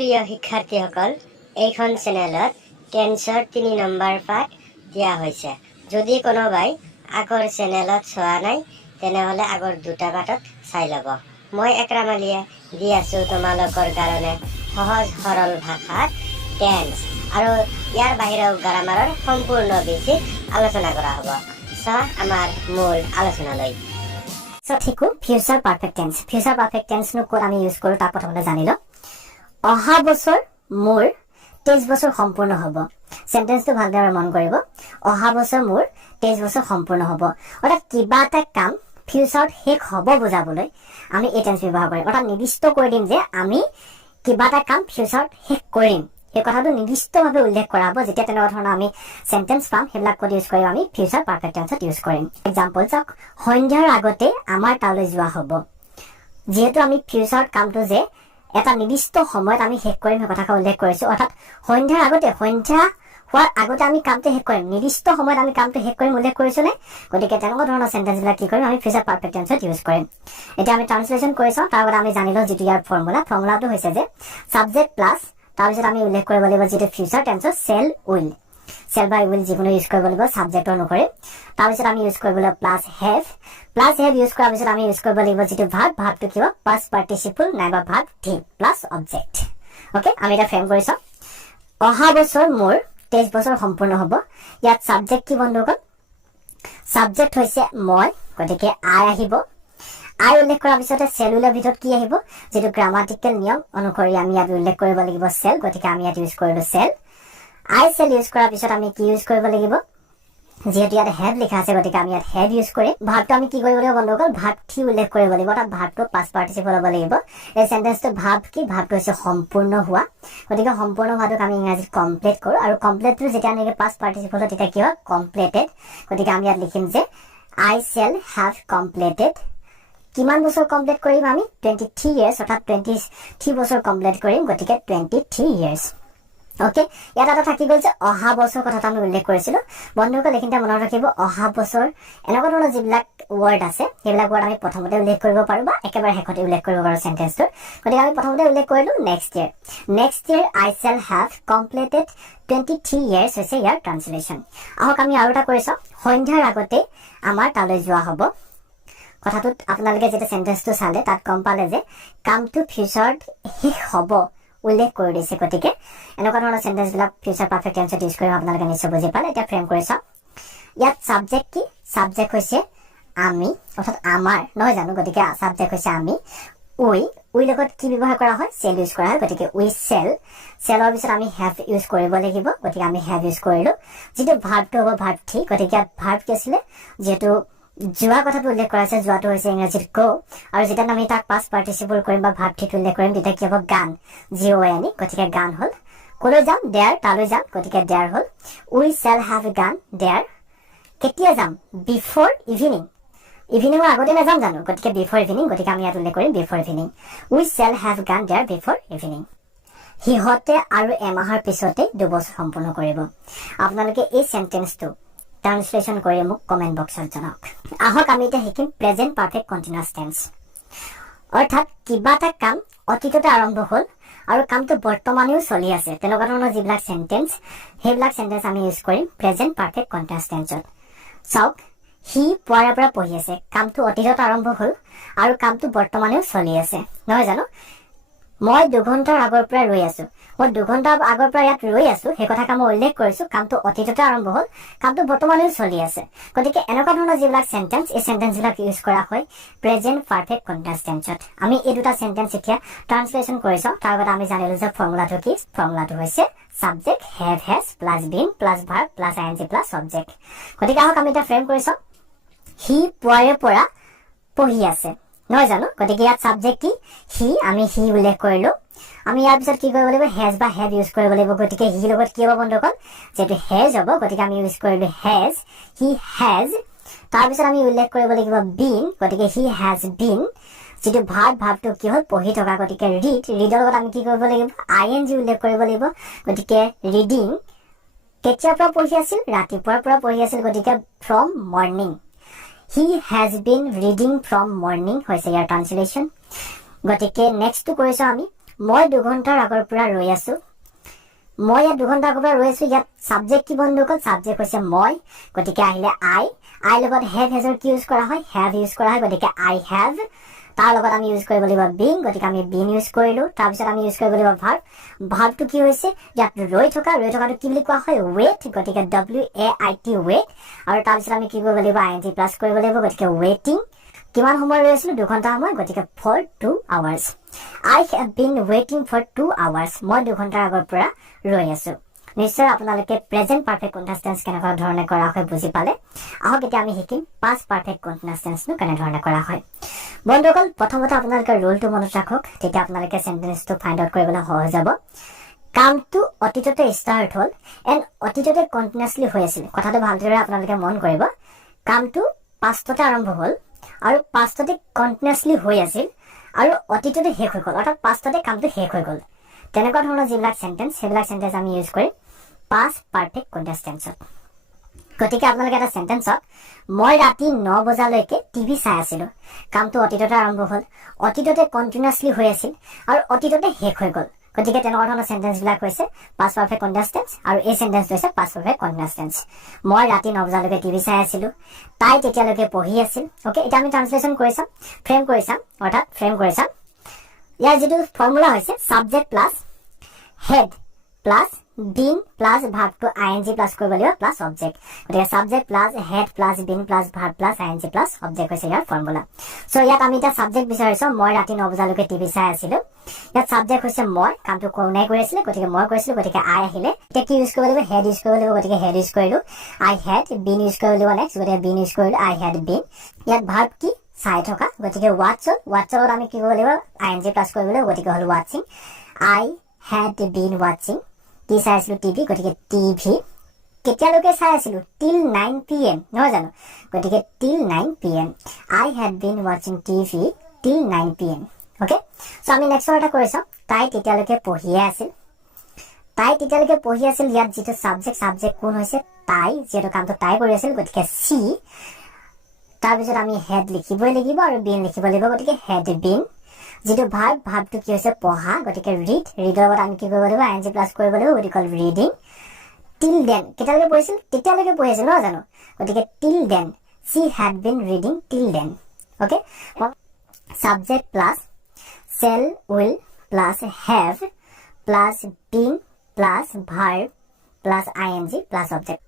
প্ৰিয় শিক্ষাৰ্থীসকল, এইখন চেনেলত টেন্সৰ 3 নম্বৰ পাঠ দিয়া হৈছে। যদি কোনোবাই আগৰ চেনেলত চোৱা নাই তেনেহ'লে আগৰ দুটা পাঠত চাই ল'ব। মই একৰামালিয়ে দি আছোঁ তোমালোকৰ কাৰণে সহজ সৰল ভাষাত টেন্স আৰু ইয়াৰ বাহিৰেও গ্ৰামাৰৰ সম্পূৰ্ণ বেছিক আলোচনা কৰা হ'ব। আমাৰ মূল আলোচনালৈ শিকো future perfect tense. Future perfect টেন্সনো ক'ত আমি ইউজ কৰোঁ তাৰ প্ৰথমতে জানি লওঁ। অহা বছৰ মোৰ 23 বছৰ সম্পূৰ্ণ হ'ব। সেন্টেন্সটো ভালদৰে মন কৰিব। অহা বছৰ মোৰ 23 বছৰ সম্পূৰ্ণ হ'ব। অৰ্থাৎ কিবা এটা কাম ফিউচাৰত শেষ হ'ব বুজাবলৈ আমি এই টেন্স ব্যৱহাৰ কৰিম। অৰ্থাৎ নিৰ্দিষ্ট কৰি দিম যে আমি কিবা এটা কাম ফিউচাৰত শেষ কৰিম। সেই কথাটো নিৰ্দিষ্টভাৱে উল্লেখ কৰা হ'ব। যেতিয়া তেনেকুৱা ধৰণৰ আমি সেন্টেন্স পাম সেইবিলাক ক'ত ইউজ কৰিম? আমি ফিউচাৰ পাৰফেক্ট টেন্সত ইউজ কৰিম। এক্সাম্পল চাওক, সন্ধ্যাৰ আগতে আমাৰ তালৈ যোৱা হ'ব। যিহেতু আমি ফিউচাৰত কামটো যে এটা নিৰ্দিষ্ট সময়ত আমি শেষ কৰিম সেই কথাকে উল্লেখ কৰিছো। অৰ্থাৎ সন্ধ্যাৰ আগতে, সন্ধ্যা হোৱাৰ আগতে আমি কামটো শেষ কৰিম, নিৰ্দিষ্ট সময়ত আমি কামটো শেষ কৰিম উল্লেখ কৰিছো নে? গতিকে তেনেকুৱা ধৰণৰ সেন্টেন্সবিলাক কি কৰিম? আমি ফিউচাৰ পাৰফেক্ট টেন্সত ইউজ কৰিম। এতিয়া আমি ট্ৰান্সলেশ্যন কৰি চাওঁ। তাৰ আগতে আমি জানি লওঁ যিটো ইয়াৰ ফৰ্মুলাটো হৈছে যে ছাবজেক্ট প্লাছ তাৰপিছত আমি উল্লেখ কৰিব লাগিব যিটো ফিউচাৰ টেন্সত চেল উইল। চেল বা উইল যিকোনো ইউজ কৰিব লাগিব ছাবজেক্টৰ অনুসৰি। তাৰপিছত আমি ইউজ কৰিব লাগিব plus have. Plus have use কৰাৰ পিছত আমি ইউজ কৰিব লাগিব যিটো ভাৰ্বটো কিবা পাষ্ট পাৰ্টিচিপল নাইবা verb thing plus object. Okay, আমি এটা ফ্ৰেম কৰি চাওঁ। অহা বছৰ মোৰ 23 বছৰ সম্পূৰ্ণ হ'ব। ইয়াত ছাবজেক্ট কি বন্ধুসকল? ছাবজেক্ট হৈছে মই, গতিকে আই আহিব। আই উল্লেখ কৰাৰ পিছতে চেল উইলৰ ভিতৰত কি আহিব? যিটো গ্ৰামাটিকেল নিয়ম অনুসৰি আমি ইয়াত উল্লেখ কৰিব লাগিব চেল, গতিকে আমি ইয়াত ইউজ কৰিলো চেল। আই চেল ইউজ কৰাৰ পিছত আমি কি ইউজ কৰিব লাগিব? যিহেতু ইয়াত হেভ লিখা আছে গতিকে আমি ইয়াত হেভ ইউজ কৰিম। ভাৰ্বটো আমি কি কৰিব লাগিব বন্ধুসকল? ভাৰ্ব থি উল্লেখ কৰিব লাগিব। অৰ্থাৎ ভাৰ্বটো পাষ্ট পাৰ্টিচিপল হ'ব লাগিব। এই সেন্টেন্সটো ভাৰ্ব কি? ভাৰ্বটো হৈছে সম্পূৰ্ণ হোৱা। গতিকে সম্পূৰ্ণ হোৱাটোক আমি ইংৰাজীত কমপ্লিট কৰোঁ। আৰু কমপ্লিটটো যেতিয়া নেকি পাষ্ট পাৰ্টিচিপল হয় তেতিয়া কি হয়? কমপ্লিটেড। গতিকে আমি ইয়াত লিখিম যে আই চেল হেভ কমপ্লিটেড। কিমান বছৰ কমপ্লিট কৰিম আমি? 23 ইয়াৰ্ছ, অৰ্থাৎ 23 বছৰ কমপ্লিট কৰিম। গতিকে 23 ইয়াৰ্ছ। অ'কে, ইয়াত এটা থাকি গ'ল যে অহা বছৰ কথাটো আমি উল্লেখ কৰিছিলোঁ। বন্ধুসকল এইখিনিতে মনত ৰাখিব, অহা বছৰ এনেকুৱা ধৰণৰ যিবিলাক ৱৰ্ড আছে সেইবিলাক ৱৰ্ড আমি প্ৰথমতে উল্লেখ কৰিব পাৰোঁ বা একেবাৰে শেষতে উল্লেখ কৰিব পাৰোঁ সেন্টেন্সটোৰ। গতিকে আমি প্ৰথমতে উল্লেখ কৰিলোঁ next year. Next year I shall have completed 23 years হৈছে ইয়াৰ ট্ৰান্সলেশ্যন। আহক আমি আৰু এটা কৰি চাওঁ। সন্ধ্যাৰ আগতে আমাৰ তালৈ যোৱা হ'ব। কথাটোত আপোনালোকে যেতিয়া সেন্টেন্সটো চালে তাত গম পালে যে কামটো ফিউচাৰত শেষ হ'ব উল্লেখ কৰি দিছে। গতিকে এনেকুৱা ধৰণৰ সেন্টেন্সবিলাক ফিউচাৰ পাৰফেক্ট টেন্সত ইউজ কৰিম। আপোনালোকে নিশ্চয় বুজি পালে। এতিয়া ফ্ৰেম কৰি চাওঁ। ইয়াত ছাবজেক্ট কি? ছাবজেক্ট হৈছে আমি, অৰ্থাৎ আমাৰ, নহয় জানো? গতিকে ছাবজেক্ট হৈছে আমি। উই লগত কি ব্যৱহাৰ কৰা হয়? চেল ইউজ কৰা হয়। গতিকে উই চেল। চেলৰ পিছত আমি হেভ ইউজ কৰিব লাগিব। গতিকে আমি হেভ ইউজ কৰিলোঁ। যিটো ভাৰ্বটো হ'ব ভাৰ্ব থি। গতিকে ইয়াত ভাৰ্ব কি আছিলে? যিহেতু যোৱা কথাটো উল্লেখ কৰা হৈছে, যোৱাটো হৈছে ইংৰাজীত গো। আৰু যেতিয়া আমি তাক পাষ্ট পাৰ্টিচিপল কৰিম বা ভাৰ্ব থিত উল্লেখ কৰিম তেতিয়া কি হ'ব? গান, GOAN। গতিকে গান হ'ল। কলৈ যাম? দেয়াৰ, তালৈ যাম। গতিকে দেয়াৰ হ'ল। উই চেল হেভ গান দেয়াৰ। কেতিয়া যাম? Before evening. ইভিনিঙৰ আগতে নাযাম জানো? গতিকে বিফৰ ইভিনিং। গতিকে আমি ইয়াত উল্লেখ কৰিম before evening. We shall have gone there before evening. সিহঁতে আৰু এমাহৰ পিছতে 2 বছৰ সম্পূৰ্ণ কৰিব। আপোনালোকে এই সেন্টেন্সটো ট্ৰান্সলেশ্যন কৰি মোক কমেণ্ট বক্সত জনাওক। আহক আমি এতিয়া শিকিম প্ৰেজেণ্ট পাৰফেক্ট কণ্টিনিউৱাছ টেন্স। অৰ্থাৎ কিবা এটা কাম অতীততে আৰম্ভ হ'ল আৰু কামটো বৰ্তমানেও চলি আছে, তেনেকুৱা ধৰণৰ যিবিলাক সেন্টেন্স সেইবিলাক সেন্টেন্স আমি ইউজ কৰিম প্ৰেজেণ্ট পাৰফেক্ট কণ্টিনিউৱাছ টেন্সত। চাওক, সি পুৱাৰে পৰা পঢ়ি আছে। কামটো অতীতত আৰম্ভ হ'ল আৰু কামটো বৰ্তমানেও চলি আছে, নহয় জানো? মই 2 ঘণ্টাৰ আগৰ পৰা ৰৈ আছো। মই 2 ঘণ্টাৰ আগৰ পৰা ইয়াত ৰৈ আছো, সেই কথাকে মই উল্লেখ কৰিছো। কামটো অতীততে আৰম্ভ হ'ল, কামটো বৰ্তমানেও চলি আছে। গতিকে এনেকুৱা ধৰণৰ যিবিলাক সেন্টেন্স এই সেন্টেন্সবিলাক ইউজ কৰা হয় প্ৰেজেণ্ট পাৰফেক্ট কণ্টিনিউৱাছ টেন্সত। আমি এই দুটা সেন্টেন্স এতিয়া ট্ৰান্সলেশ্যন কৰি চাওঁ। তাৰ আগতে আমি জানিলো যে ফৰ্মুলাটো কি? ফৰ্মুলাটো হৈছে subject have has plus been plus verb plus ING plus object. গতিকে আহক আমি এতিয়া ফ্ৰেম কৰি চাওঁ। সি পুৱাৰে পৰা পঢ়ি আছে, নহয় জানো? গতিকে ইয়াত ছাবজেক্ট কি? সি। আমি সি উল্লেখ কৰিলো। আমি ইয়াৰ পিছত কি কৰিব লাগিব? হেজ বা হেভ ইউজ কৰিব লাগিব। গতিকে সি লগত কি হ'ব বন্ধুসকল? যিহেতু হেজ হ'ব গতিকে আমি ইউজ কৰিলো হেজ। He has. তাৰপিছত আমি উল্লেখ কৰিব লাগিব বিন। গতিকে হি হেজ বিন। যিটো ভাৰ্বটো কি হ'ল? পঢ়ি থকা। গতিকে ৰিড। ৰিডৰ লগত আমি কি কৰিব লাগিব? ING উল্লেখ কৰিব লাগিব। গতিকে ৰিডিং। কেতিয়াৰ পৰা পঢ়ি আছিল? ৰাতিপুৱাৰ পৰা পঢ়ি আছিল। গতিকে from morning. He has been reading from morning হৈছে ইয়াৰ ট্ৰান্সলেশ্যন। গতিকে নেক্সটটো কৰিছোঁ আমি মই 2 ঘণ্টাৰ আগৰ পৰা ৰৈ আছো মই ইয়াত 2 ঘণ্টা আগৰ পৰা ৰৈ আছো ইয়াত সাবজেক্ট কি বন্ধুসকল সাবজেক্ট হৈছে মই গতিকে আহিলে আই লগত হেভ হেজৰ কি ইউজ কৰা হয় হেভ ইউজ কৰা হয় গতিকে আই হেভ তাৰ লগত আমি ইউজ কৰিব লাগিব বিং গতিকে আমি বিং ইউজ কৰিলো তাৰ পিছত আমি ইউজ কৰিব লাগিব ভাৰ্বটো কি হৈছে ইয়াত ৰৈ থকাটো কি বুলি কোৱা হয় ৱেট গতিকে WAIT ৱেট আৰু তাৰ পিছত আমি কি কৰিব লাগিব ING প্লাস কৰিব লাগিব গতিকে ৱেটিং কিমান সময় ৰৈ আছিলো 2 ঘণ্টা সময় গতিকে for 2 hours I have been waiting for 2 hours মই 2 ঘণ্টাৰ আগৰ পৰা ৰৈ আছো নিশ্চয় আপোনালোকে প্ৰেজেন্ট পাৰফেক্ট কন্টিনিউয়াছ টেন্স কেনেকুৱা ধৰণে কৰা হয় বুজি পালে আহক এতিয়া আমি শিকিম পাষ্ট পাৰফেক্ট কন্টিনিউয়াছ টেন্সটো কেনে ধৰণে কৰা হয় বন্ধুসকল প্ৰথমতে আপোনালোকে ৰুলটো মনত ৰাখক তেতিয়া আপোনালোকে সেন্টেন্সটো ফাইন্ড আউট কৰিবলৈ সহজ হ'ব কামটো অতীততে ষ্টাৰ্ট হ'ল এণ্ড অতীততে কন্টিনিউয়াছলি হৈ আছিল কথাটো ভালদৰে আপোনালোকে মন কৰিব কামটো পাষ্টতে আৰম্ভ হ'ল আৰু পাষ্টতে কন্টিনিউয়াছলি হৈ আছিল আৰু অতীততে শেষ হৈ গ'ল অৰ্থাৎ পাষ্টতে কামটো শেষ হৈ গ'ল তেনেকুৱা ধৰণৰ যিবিলাক সেন্টেন্স সেইবিলাক সেন্টেন্স আমি ইউজ কৰিম পাষ্ট পাৰফেক্ট কন্টিনিউয়াছ টেন্সত গতিকে আপোনালোকে এটা সেন্টেন্সত মই ৰাতি 9 বজালৈকে টিভি চাই আছিলো কামটো অতীততে আৰম্ভ হ'ল অতীততে কন্টিনিউয়াছলি হৈ আছিল আৰু অতীততে শেষ হৈ গ'ল গতিকে তেনেকুৱা ধৰণৰ সেন্টেন্স বিলাক হৈছে পাষ্ট পাৰফেক্ট কন্টিনিউয়াছ টেন্স আৰু এই সেন্টেন্সটো হৈছে পাষ্ট পাৰফেক্ট কন্টিনিউয়াছ টেন্স মই ৰাতি 9 বজালৈকে টিভি চাই আছিলো তাই তেতিয়ালৈকে পঢ়ি আছিল ওকে এটা আমি ট্ৰান্সলেচন কৰিছাম ফ্ৰেম কৰিছাম অৰ্থাৎ ফ্ৰেম কৰিছাম ইয়াৰ যেটো ফৰ্মুলা হৈছে subject plus had plus been plus verb to ING plus কৰিব লাগিব প্লাস অবজেক্ট গতিকে subject plus had plus been plus verb plus ING plus object হৈছে ইয়াৰ ফৰ্মুলা সো ইয়াত আমি এটা সাবজেক্ট বিচাৰিছো মই ৰাতি 9 বজালৈকে টিভি চাই আছিলো ইয়াত সাবজেক্ট হৈছে মই কামটো কোনে কৰিছিল গতিকে মই কৰিছিলো গতিকে আই আহিলে এতিয়া কি ইউজ কৰিব লাগিব হেড ইউজ কৰিব লাগিব গতিকে হেড ইউজ কৰিলো আই হেড বিন ইউজ কৰিব লাগিব নেক্সট গতিকে বিন ইউজ কৰিলো আই হেড বিন ইয়াত ভাৰ্ব কি চাই থকা গতিকে ওয়াটচত আমি কি কৰিব লাগিব ING প্লাস কৰিব লাগিব গতিকে হল watching I had been watching কি চাই আছিলো টিভি গতিকে টিভি কেতিয়ালৈকে চাই আছিলো till 9 pm নহয় জানো গতিকে till 9 pm I had been watching TV till 9 pm okay so আমি নেক্সট এটা কৰিছো তাই তেতিয়ালৈকে পঢ়িয়ে আছিল ইয়াত যেটো সাবজেক্ট কোন হৈছে তাই যেটো কামটো তাই কৰি আছিল গতিকে সি তাৰ পিছত আমি হেড লিখিবই লাগিব আৰু বিন লিখিব লাগিব গতিকে হেড বিন যেটো ভাৰ্বটো কি হৈছে পঢ়া গতিকে ৰিডৰ লগত আমি কি কৰিব লাগিব ING প্লাস কৰিব লাগিব গতিকে ৰিডিং till then কেতিয়ালৈকে পঢ়িছিল তেতিয়ালৈকে পঢ়িছিল নহয় জানো গতিকে till then she had been reading till then okay subject plus shall will plus have plus been plus verb plus ING plus object